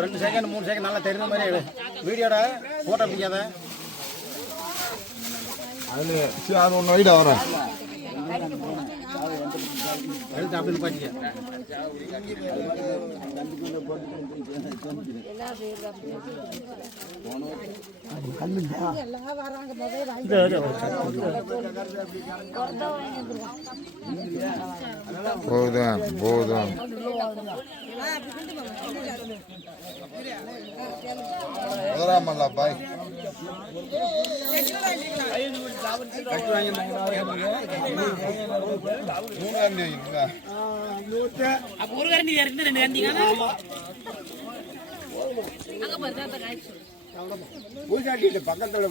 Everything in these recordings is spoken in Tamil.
ஒரு 2 செகண்ட் 3 செகண்ட் நல்லா தெரிஞ்ச மாதிரி வீடியோட போட்டோ பிடிக்காத அது ஒன்று வைடா வரேன் எடுத்து அப்படின்னு பாட்டிக்க போதும் போதும் வராமல்ல பாய் பக்கத்துல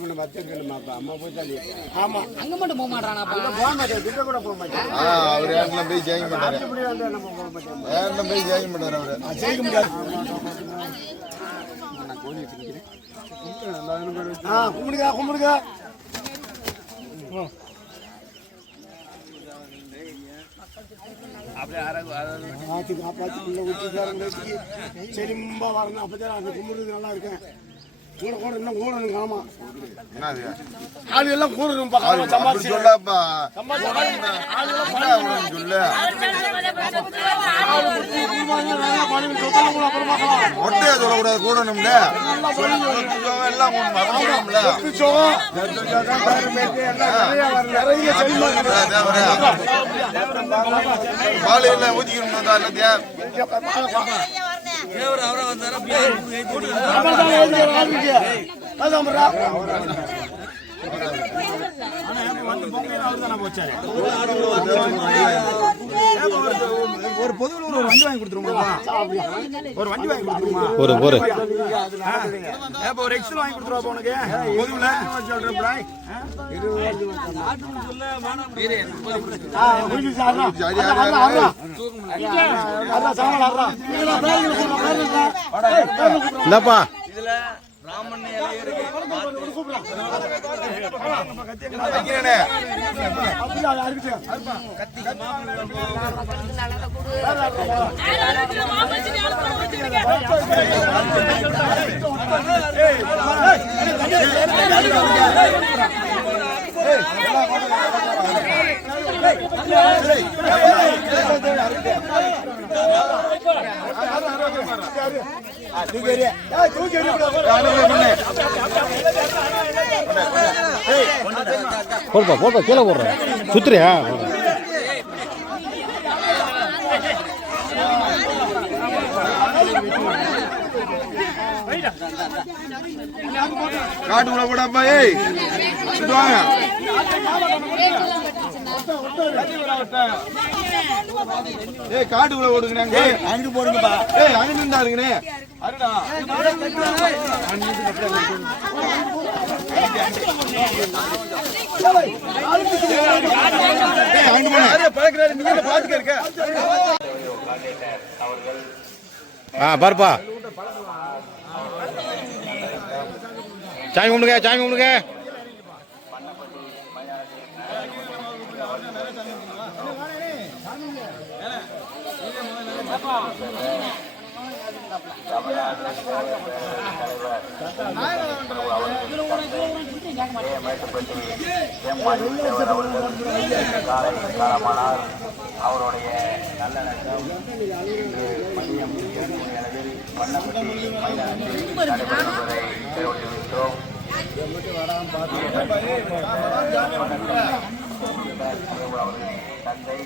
அம்மா போய் ஆமா அங்க மட்டும் போக மாட்டானா போக மாட்டேன் கூட போக மாட்டேன் அவரு போய் ஜெயிக்க மாட்டாரு போய் ஜெயிக்க மாட்டாரு அவரு ஜெயிக்க முடியாது கும்பிடுங்க கும்பிடுங்க செடிம்பா வரணும் அப்பதான் அந்த கும்பிடுறது நல்லா இருக்கேன் கூட கூட இன்னும் கூடணும் ஆமா ஆளு எல்லாம் கூடணும் சொல்லப்பா ஒட்டையா சொல்லக்கூடாது கூடணும்ல எல்லாம் பாலையெல்லாம் ஊதிக்கணும் ஒரு பொதுவில் ஒரு வண்டி வாங்கி கொடுத்துருமா ஒரு வண்டி வாங்கி கொடுத்துருமா ஒரு எக்ஸல் வாங்கி கொடுத்துருவா உனக்கு இல்லப்பா போடுப்பா கீழே போடுறேன் சுத்துறியா காட்டுக்குள்ள போடாப்பா ஏய் சுத்துவாங்க ஏய் காட்டுக்குள்ள ஓடுங்கறாங்க அங்க போடுங்கப்பா ஏய் அங்க நின்றாருங்கனே அருடா ஏய் அங்க போங்க அரே பழக்கறாரு நீங்க பாத்துக்க இருக்க பாருப்பா சாமி கும்பிடுங்க அவருடைய நல்ல மதியம் நடைபெறுவதை தெரிவிக்கிறோம். தந்தை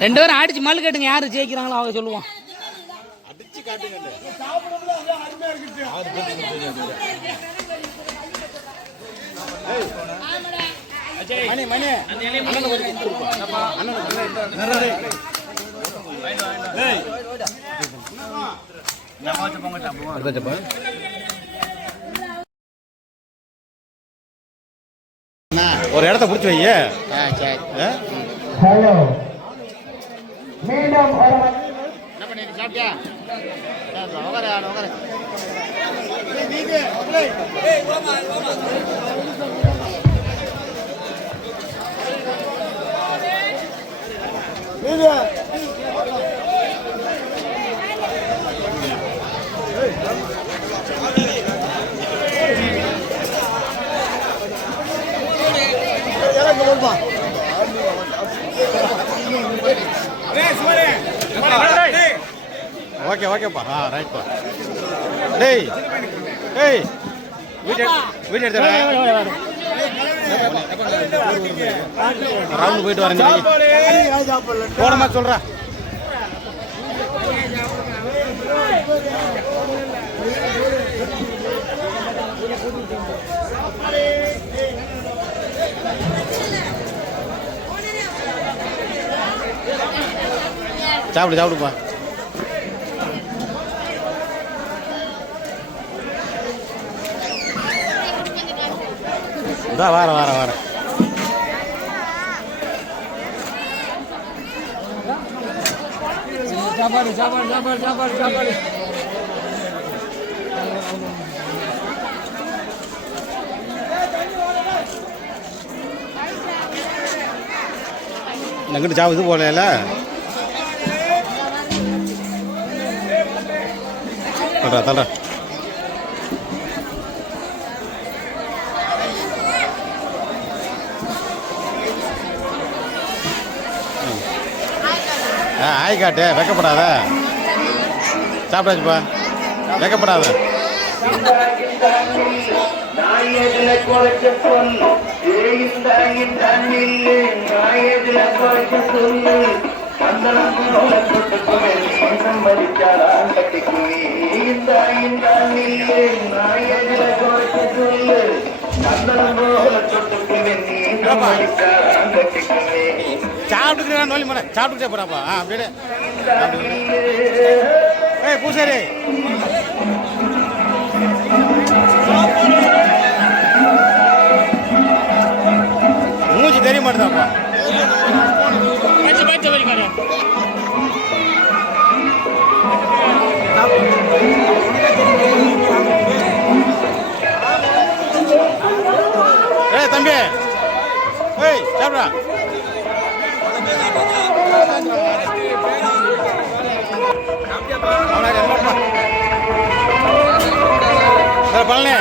ரெண்டு பேரும் அடிச்சு மல்லு கட்டுங்க, யாரு ஜெயிக்கிறாங்களோ அவங்க சொல்லுவோம். ஒரு இடத்த பிடிச்சி வைய. மீண்டும் ஒரு என்ன பண்ணி சாப்பிட்டியா உட்கார உட்கார ஓகே ஓகேப்பா ரைட்ப்பா டேய் டேய் வீட்டு எடுத்துடா ரவுண்டு போயிட்டு வரேன் போனமா சொல்கிறா சாப்பிடுப்பா இதான் வார சாப்பாடு நங்கிட்டு சாப்பிட்டு போகல தல்றா ஆய் காட்டு வெக்கப்படாத சாப்பிட்டாச்சுப்பா வெக்கப்படாத சாப்பிட்டுக்கிறேன் நோலி மேடம் சாப்பிட்டுக்கிட்டே போறாப்பா அப்படியே ஏய் பூசாரி மூஞ்சி தெரிய மாட்டேதாப்பா ஏய் தம்பி ஏய் சாப்பிடா பழனி